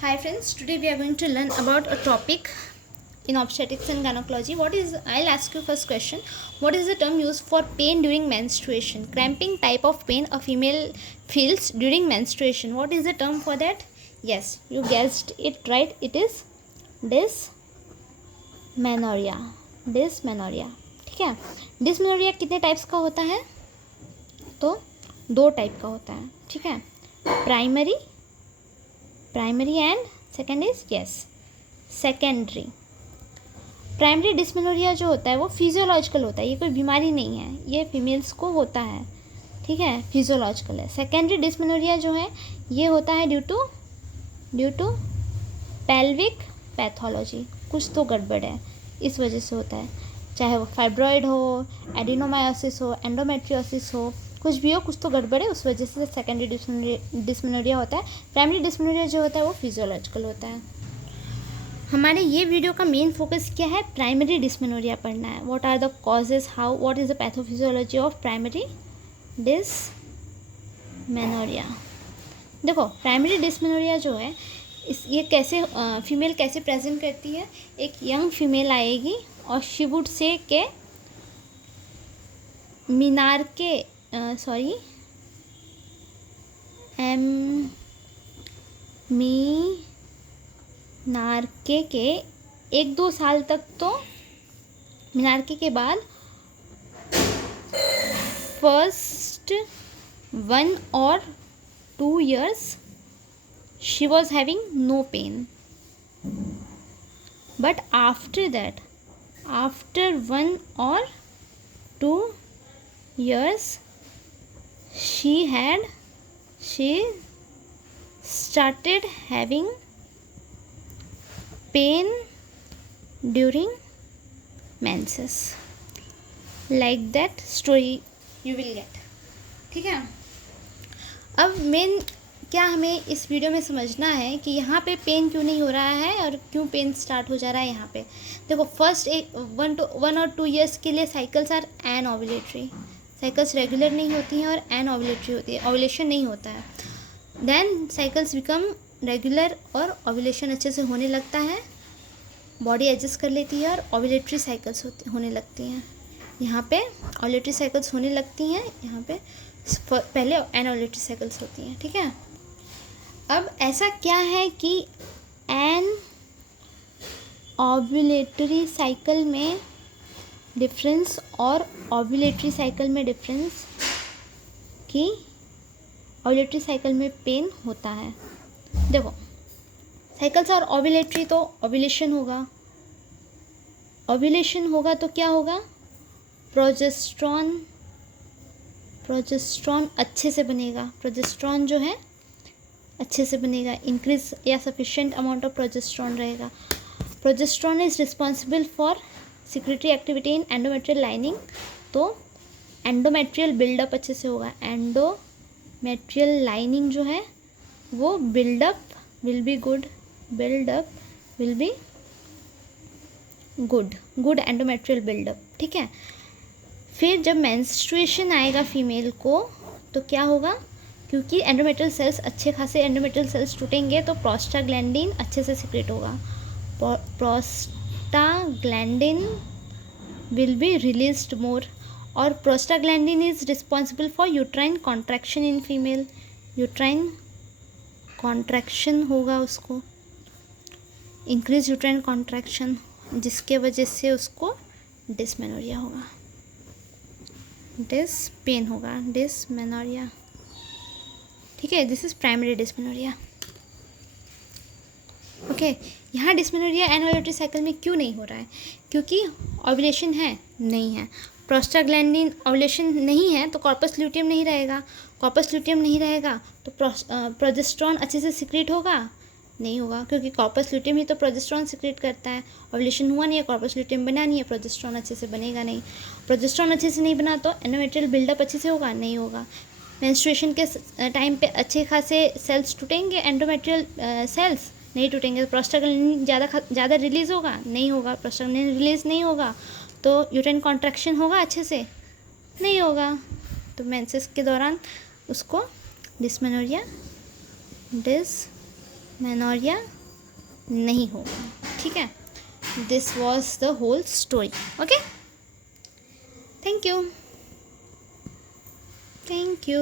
Hi friends, today we are going to learn about a topic in obstetrics and gynecology. I'll ask you first question. What is the term used for pain during menstruation? Cramping type of pain a female feels during menstruation. What is the term for that? Yes, you guessed it right. It is dysmenorrhea. Dysmenorrhea. ठीक है. Dysmenorrhea कितने types का होता है? तो 2 type का होता है. ठीक है. Primary and second is secondary. Primary dysmenorrhoea जो होता है वो फिजियोलॉजिकल होता है, ये कोई बीमारी नहीं है, ये फीमेल्स को होता है. ठीक है, फिजियोलॉजिकल है. सेकेंडरी डिस्मेनोरिया जो है ये होता है ड्यू टू पेल्विक पैथोलॉजी. कुछ तो गड़बड़ है, इस वजह से होता है. चाहे वो फाइब्रॉइड हो, एडिनोमायोसिस हो, एंडोमेट्रियोसिस हो, कुछ भी हो, कुछ तो गड़बड़ है, उस वजह से सेकेंडरी डिस्मेनोरिया होता है. प्राइमरी डिस्मेनोरिया जो होता है वो फिजियोलॉजिकल होता है. हमारे ये वीडियो का मेन फोकस क्या है? प्राइमरी डिस्मेनोरिया पढ़ना है. What are the causes, what is the pathophysiology of primary dysmenorrhoea. देखो, प्राइमरी डिस्मेनोरिया जो है ये कैसे फीमेल कैसे प्रेजेंट करती है. एक यंग फीमेल आएगी और शी वुड से के मीनार्के के 1-2 साल तक, तो मीनार्के के बाद first 1 or 2 years she was having no pain, but after 1 or 2 years she started having pain during menses. Like that story you will get. ठीक है. अब मेन क्या हमें इस वीडियो में समझना है कि यहाँ पे पेन क्यों नहीं हो रहा है और क्यों पेन स्टार्ट हो जा रहा है यहाँ पे. देखो, फर्स्ट 1 or 2 years के लिए साइकिल्स आर एनओव्यूलेटरी. साइकिल्स रेगुलर नहीं होती हैं और एनओव्यूलेटरी होती है, ओव्यूलेशन नहीं होता है. देन साइकिल्स बिकम रेगुलर और ओव्यूलेशन अच्छे से होने लगता है, बॉडी एडजस्ट कर लेती है और ओव्यूलेटरी साइकिल्स होने लगती हैं. यहाँ पे ओव्यूलेटरी साइकिल्स होने लगती हैं, यहाँ पे पहले एनओव्यूलेटरी साइकिल्स होती हैं. ठीक है. अब ऐसा क्या है कि एन ओव्यूलेटरी साइकिल में डिफरेंस और ओव्यूलेटरी साइकिल में डिफरेंस कि ओव्यूलेटरी साइकिल में पेन होता है. देखो, साइकिल्स और ओव्यूलेटरी तो ओव्यूलेशन होगा तो क्या होगा? प्रोजेस्ट्रॉन अच्छे से बनेगा. प्रोजेस्ट्रॉन जो है अच्छे से बनेगा, इंक्रीज या सफिशिएंट अमाउंट ऑफ प्रोजेस्ट्रॉन रहेगा. Progesterone is responsible for secretory activity in endometrial lining. तो एंडोमेट्रियल बिल्डअप अच्छे से होगा. एंडोमेट्रियल लाइनिंग जो है वो buildup will be good. Good endometrial buildup. ठीक है. फिर जब मेंस्ट्रुएशन आएगा फीमेल को तो क्या होगा? क्योंकि एंडोमेट्रियल सेल्स अच्छे खासे एंडोमेट्रियल सेल्स टूटेंगे तो प्रोस्टाग्लैंडिन अच्छे से सिक्रेट होगा. प्रोस्टाग्लैंडिन विल बी रिलीज्ड मोर. और prostaglandin is responsible for uterine contraction in female. Uterine contraction होगा उसको, इंक्रीज यूट्राइन कॉन्ट्रैक्शन, जिसके वजह से उसको डिस्मेनोरिया होगा, पेन होगा, डिस्मेनोरिया. ठीक है. This is primary dysmenorrhoea. Okay. यहाँ डिस्मेनोरिया एनओव्यूलेटरी साइकिल में क्यों नहीं हो रहा है? क्योंकि ओव्यूलेशन है नहीं है. प्रोस्टाग्लैंडिन ओव्यूलेशन नहीं है तो कॉर्पस ल्यूटियम नहीं रहेगा. कॉर्पस ल्यूटियम नहीं रहेगा तो प्रोजेस्ट्रॉन अच्छे से सिक्रेट होगा नहीं होगा, क्योंकि कॉर्पस ल्यूटियम ही तो प्रोजेस्ट्रॉन सिक्रेट करता है. ओव्यूलेशन हुआ नहीं है, कॉर्पस ल्यूटियम बना नहीं है, प्रोजेस्ट्रॉन अच्छे से बनेगा नहीं. प्रोजेस्ट्रॉन अच्छे से नहीं बना तो एंडोमेट्रियल बिल्डअप अच्छे से होगा नहीं होगा. मेंस्ट्रुएशन के टाइम पे अच्छे खासे सेल्स टूटेंगे, एंडोमेट्रियल सेल्स नहीं टूटेंगे. प्रोस्टाग्लैंडिन ज़्यादा रिलीज़ होगा नहीं होगा. प्रोस्टाग्लैंडिन रिलीज़ नहीं होगा तो यूट्राइन कॉन्ट्रैक्शन होगा अच्छे से नहीं होगा. तो मेंसेस के दौरान उसको डिस्मेनोरिया मेनोरिया नहीं होगा, ठीक है। This was the whole story. Okay, thank you, thank you.